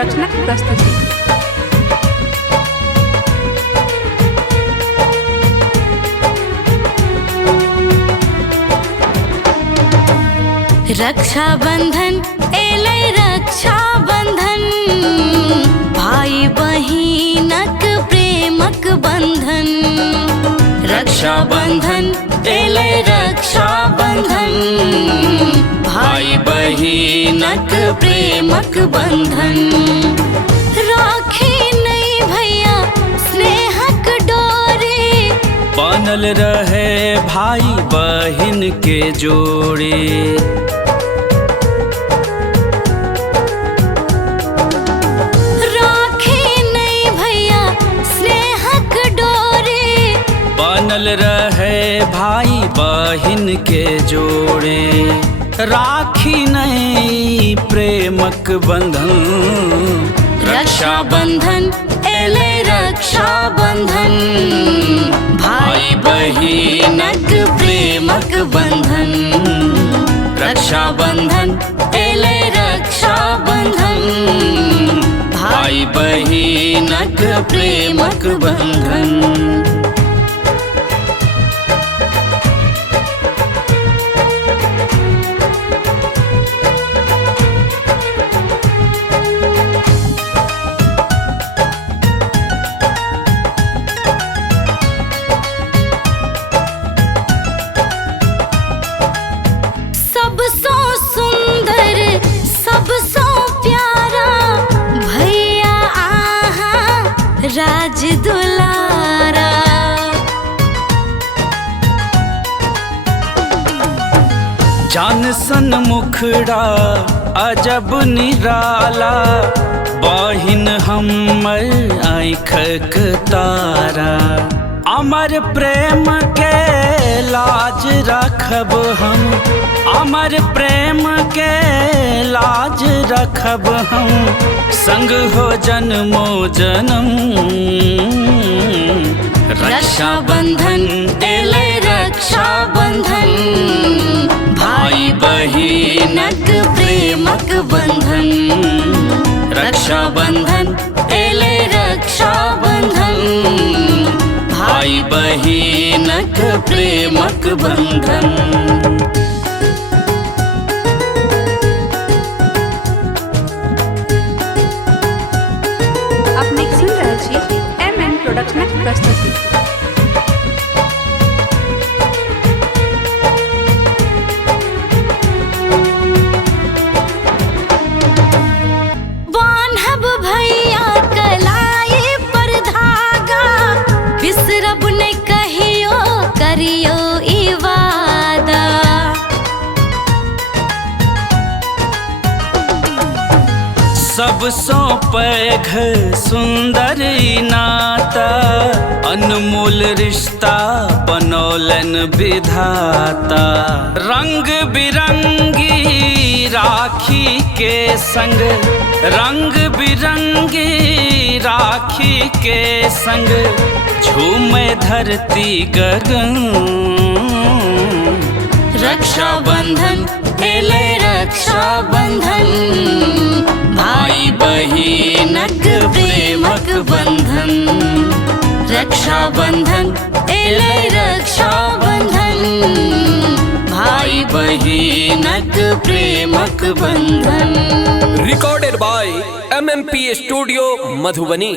प्रोडक्शनक प्रस्तुति। रक्षा बंधन एलै रक्षा बंधन, भाई बहिनक प्रेमक बंधन। रक्षा बंधन एलै रक्षा बंधन, भाई बहिनक प्रेमक बंधन। राखी नहीं भैया स्नेहक डोरे, बनल रहे भाई बहिन के जोड़े। बनल रहे भाई बहिन के जोड़े, राखी नहीं प्रेमक बंधन। रक्षा बंधन एलै रक्षा बंधन, भाई बहिनक प्रेमक बंधन। रक्षा बंधन एलै रक्षा बंधन, भाई बहिनक प्रेमक बंधन। सबसो सुंदर सबसो प्यारा भैया आहा राज दुलारा। जान सन मुखड़ा अजब निराला, बहिन हमर आँखक तारा। अमर प्रेम के लाज रखब हम, अमर प्रेम के लाज रखब हम, संग हो जन्मो जन्म। रक्षा बंधन एलै रक्षा बंधन, भाई बहिनक प्रेमक बंधन। रक्षा बंधन एलै रक्षा बंधन, भाई बहिनक प्रेमक बंधन। अपने सुन रहल छी MM प्रोडक्शनक प्रस्तुति। बान्हब भैया कलाई पर धागा, बिसरब नहीं कहियो करियो ई वादा। सबसो पैघ सुंदर नाता, अनमोल रिश्ता बनौलन विधाता। रंग बिरंगी राखी के संग, रंग बिरंगी राखी के संग, झूमे धरती गगन। रक्षा बंधन एलै रक्षा बंधन, भाई बहिनक प्रेमक बंधन। रक्षा बंधन एलै रक्षा बंधन, भाई बहिनक प्रेमक बंधन। Recorded by MMP Studio, Madhubani।